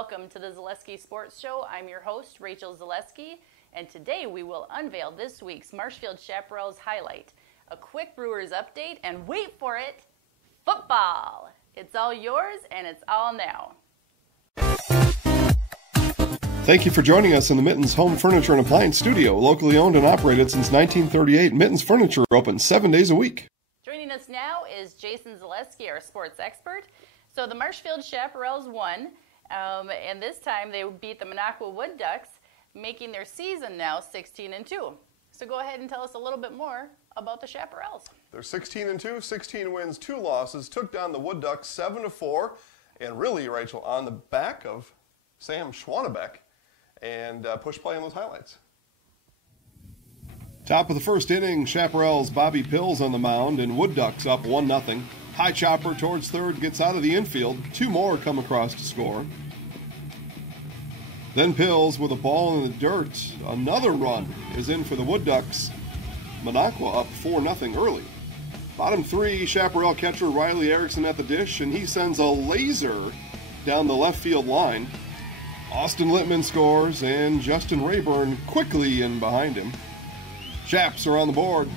Welcome to the Zaleski Sports Show. I'm your host, Rachel Zaleski, and today we will unveil this week's Marshfield Chaparrals highlight, a quick Brewers update, and wait for it, football. It's all yours, and it's all now. Thank you for joining us in the Mittens Home Furniture and Appliance Studio, locally owned and operated since 1938. Mittens Furniture open 7 days a week. Joining us now is Jason Zaleski, our sports expert. So the Marshfield Chaparrals won, and this time they beat the Minocqua Wood Ducks, making their season now 16-2. So go ahead and tell us a little bit more about the Chaparrals. They're 16-2, 16 wins, 2 losses, took down the Wood Ducks 7-4, and really, Rachel, on the back of Sam Schwannebeck, and push play on those highlights. Top of the first inning, Chaparrals' Bobby Pills on the mound, and Wood Ducks up 1-0. High chopper towards third, gets out of the infield. 2 more come across to score. Then Pills with a ball in the dirt. Another run is in for the Wood Ducks. Minocqua up 4-0 early. Bottom 3, Chaparral catcher Riley Erickson at the dish, and he sends a laser down the left field line. Austin Littman scores, and Justin Rayburn quickly in behind him. Chaps are on the board.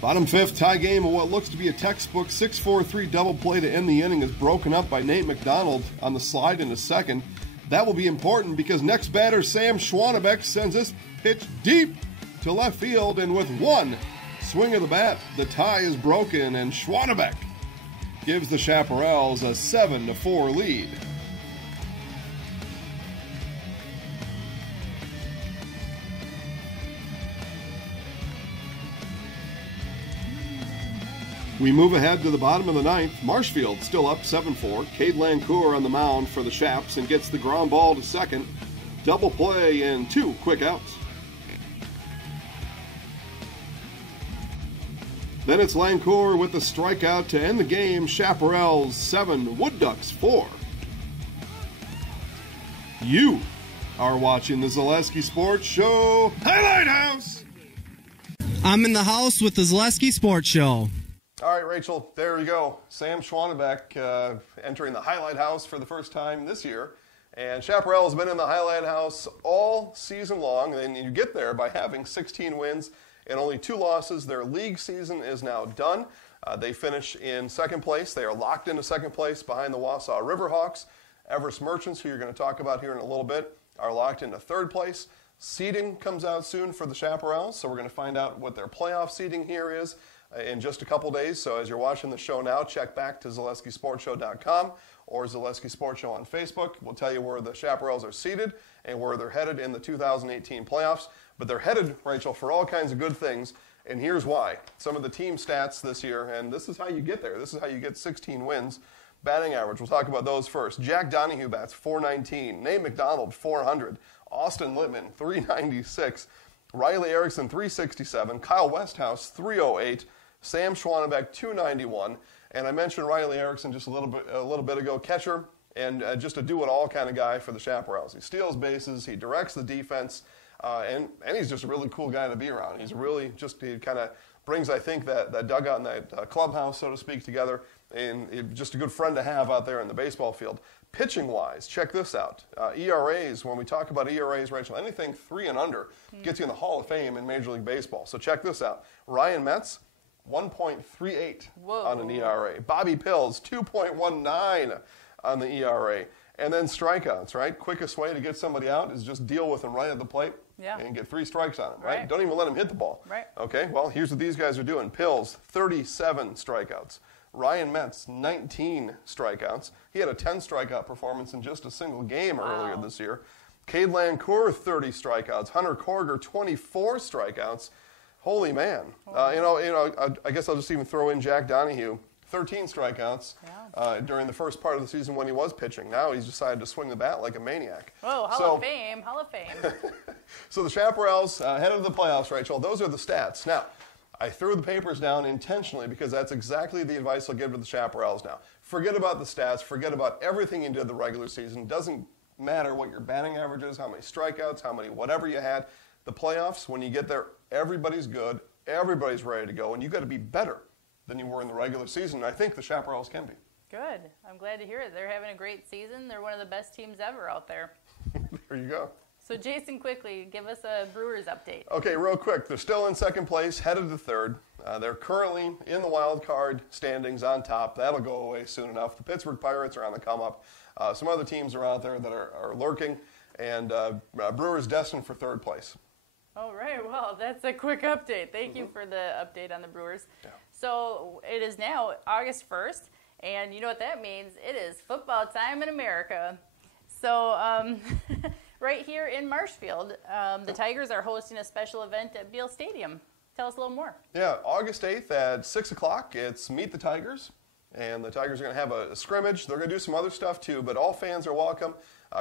Bottom 5th, tie game of what looks to be a textbook 6-4-3 double play to end the inning is broken up by Nate McDonald on the slide into second. That will be important because next batter Sam Schwannebeck sends this pitch deep to left field, and with one swing of the bat, the tie is broken, and Schwannebeck gives the Chaparrals a 7-4 lead. We move ahead to the bottom of the 9th. Marshfield still up 7-4. Cade Lancour on the mound for the Chaps and gets the ground ball to second. Double play and 2 quick outs. Then it's Lancour with the strikeout to end the game. Chaparrals 7, Wood Ducks 4. You are watching the Zaleski Sports Show Highlight House. I'm in the house with the Zaleski Sports Show. All right, Rachel, there you go. Sam Schwannebeck entering the Highlight House for the first time this year. And Chaparral has been in the Highlight House all season long. And you get there by having 16 wins and only 2 losses. Their league season is now done. They finish in second place. They are locked into second place behind the Wausau Riverhawks. Everest Merchants, who you're going to talk about here in a little bit, are locked into third place. Seeding comes out soon for the Chaparrals, so we're going to find out what their playoff seeding here is in just a couple days. So as you're watching the show now, check back to ZaleskiSportsShow.com or Zaleski Sports Show on Facebook. We'll tell you where the Chaparrals are seated and where they're headed in the 2018 playoffs. But they're headed, Rachel, for all kinds of good things, and here's why. Some of the team stats this year, and this is how you get there. This is how you get 16 wins. Batting average, we'll talk about those first. Jack Donahue bats .419. Nate McDonald, .400. Austin Littman, .396. Riley Erickson, .367. Kyle Westhouse, .308. Sam Schwannebeck, .291. And I mentioned Riley Erickson just a little bit ago, catcher, and just a do-it-all kind of guy for the Chaparrals. He steals bases, he directs the defense, and he's just a really cool guy to be around. He's really he kind of brings, I think, that dugout and that clubhouse, so to speak, together, and just a good friend to have out there in the baseball field. Pitching-wise, check this out. ERAs, when we talk about ERAs, Rachel, anything 3 and under gets you in the Hall of Fame in Major League Baseball. So check this out. Ryan Metz, 1.38 on an ERA. Bobby Pills, 2.19 on the ERA. And then strikeouts, right? Quickest way to get somebody out is just deal with them right at the plate and get 3 strikes on them, right? Don't even let them hit the ball. Right. Okay, well, here's what these guys are doing. Pills, 37 strikeouts. Ryan Metz, 19 strikeouts. He had a 10 strikeout performance in just a single game earlier this year. Cade Lancour, 30 strikeouts. Hunter Korger, 24 strikeouts. Holy man. I guess I'll just even throw in Jack Donahue. 13 strikeouts during the first part of the season when he was pitching. Now he's decided to swing the bat like a maniac. Oh, Hall of Fame. So the Chaparrals headed to the playoffs, Rachel. Those are the stats. Now, I threw the papers down intentionally because that's exactly the advice I'll give to the Chaparrals now. Forget about the stats. Forget about everything you did the regular season. Doesn't matter what your batting average is, how many strikeouts, how many whatever you had. The playoffs, when you get there, everybody's good, everybody's ready to go, and you've got to be better than you were in the regular season. And I think the Chaparrals can be. Good. I'm glad to hear it. They're having a great season. They're one of the best teams ever out there. There you go. So, Jason, quickly, give us a Brewers update. Okay, real quick. They're still in second place, headed to third. They're currently in the wild card standings on top. That'll go away soon enough. The Pittsburgh Pirates are on the come up. Some other teams are out there that are lurking, and Brewers destined for third place. All right. Well, that's a quick update. Thank you for the update on the Brewers. Yeah. So, it is now August 1st, and you know what that means. It is football time in America. So, right here in Marshfield, the Tigers are hosting a special event at Beal Stadium. Tell us a little more. Yeah, August 8th at 6 o'clock, it's Meet the Tigers. And the Tigers are going to have a scrimmage. They're going to do some other stuff too, but all fans are welcome.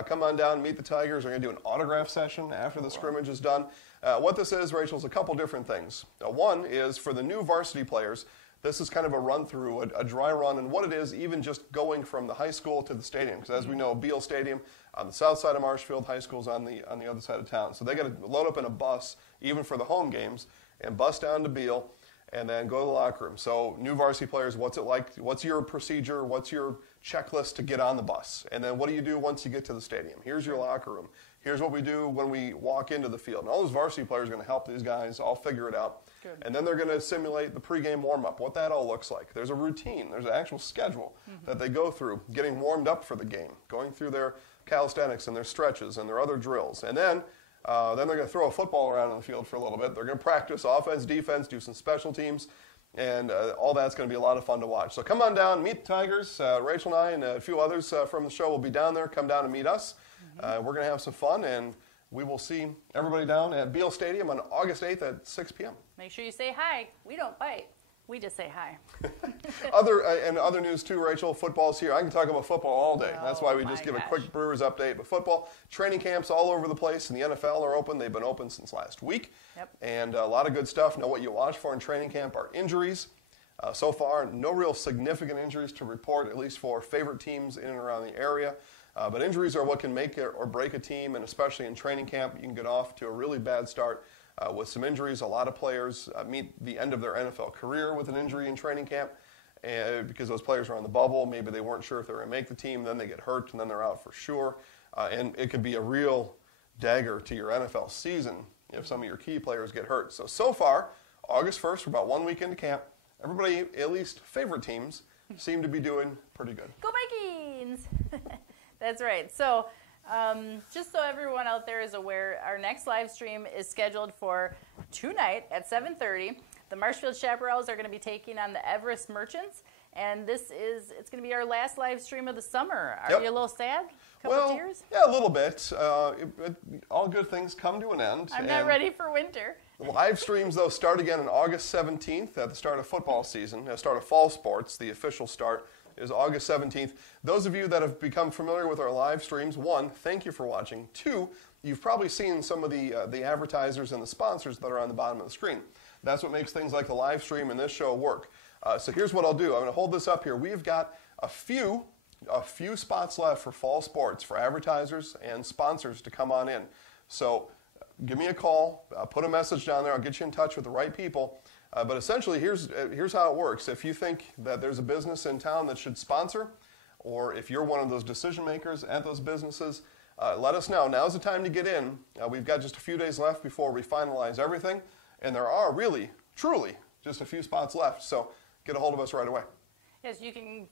Come on down, meet the Tigers. They're going to do an autograph session after the scrimmage is done. What this is, Rachel, is a couple different things. One is for the new varsity players. This is kind of a run-through, a dry run, and what it is, even just going from the high school to the stadium. Because as we know, Beal Stadium on the south side of Marshfield, high school's on the other side of town. So they got to load up in a bus, even for the home games, and bus down to Beal, and then go to the locker room. So new varsity players, what's it like? What's your procedure? What's your checklist to get on the bus? And then what do you do once you get to the stadium? Here's your locker room. Here's what we do when we walk into the field. And all those varsity players are going to help these guys all figure it out. Good. And then they're going to simulate the pregame warm-up, what that all looks like. There's a routine. There's an actual schedule that they go through, getting warmed up for the game, going through their calisthenics and their stretches and their other drills. And then they're going to throw a football around on the field for a little bit. They're going to practice offense, defense, do some special teams, and all that's going to be a lot of fun to watch. So come on down, meet the Tigers. Rachel and I and a few others from the show will be down there. Come down and meet us. We're going to have some fun, and we will see everybody down at Beal Stadium on August 8th at 6 p.m. Make sure you say hi. We don't bite. We just say hi. Other news too, Rachel, football's here. I can talk about football all day. That's why we just give a quick Brewers update. But football, training camps all over the place, and the NFL are open. They've been open since last week. Yep. And a lot of good stuff. Know what you watch for in training camp are injuries. So far, no real significant injuries to report, at least for favorite teams in and around the area. But injuries are what can make or break a team, and especially in training camp, you can get off to a really bad start with some injuries. A lot of players meet the end of their NFL career with an injury in training camp because those players are on the bubble. Maybe they weren't sure if they were going to make the team, then they get hurt, and then they're out for sure. And it could be a real dagger to your NFL season if some of your key players get hurt. So far, August 1st, we're about 1 week into camp. Everybody, at least favorite teams, seem to be doing pretty good. Go Vikings! That's right. So just so everyone out there is aware, our next live stream is scheduled for tonight at 7:30. The Marshfield Chaparrals are going to be taking on the Everest Merchants, and it's going to be our last live stream of the summer. Are you a little sad? Couple tears? Yeah, a little bit. All good things come to an end. I'm not ready for winter. The live streams, though, start again on August 17th at the start of football season, the start of fall sports. The official start is August 17th. Those of you that have become familiar with our live streams, one, thank you for watching. Two, you've probably seen some of the advertisers and the sponsors that are on the bottom of the screen. That's what makes things like the live stream and this show work. So here's what I'll do. I'm going to hold this up here. We've got a few spots left for fall sports for advertisers and sponsors to come on in. So give me a call, put a message down there. I'll get you in touch with the right people. But essentially, here's how it works. If you think that there's a business in town that should sponsor, or if you're one of those decision makers at those businesses, let us know. Now's the time to get in. We've got just a few days left before we finalize everything, and there are really, truly, just a few spots left. So get a hold of us right away. Yes, you can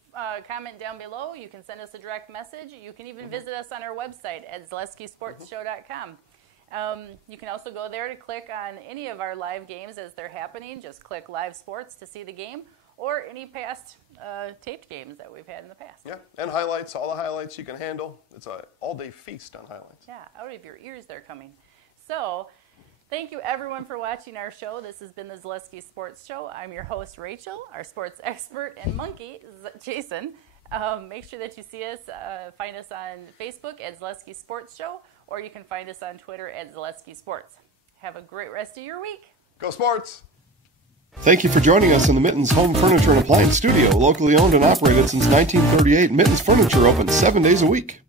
comment down below. You can send us a direct message. You can even visit us on our website at ZaleskiSportsShow.com. You can also go there to click on any of our live games as they're happening. Just click Live Sports to see the game or any past taped games that we've had in the past. Yeah, and highlights, all the highlights you can handle. It's an all-day feast on highlights. Yeah, out of your ears they're coming. So thank you, everyone, for watching our show. This has been the Zaleski Sports Show. I'm your host, Rachel, our sports expert and monkey, Jason. Make sure that you see us, find us on Facebook at Zaleski Sports Show, or you can find us on Twitter at Zaleski Sports. Have a great rest of your week. Go Sports! Thank you for joining us in the Mittens Home Furniture and Appliance Studio. Locally owned and operated since 1938, Mittens Furniture opens 7 days a week.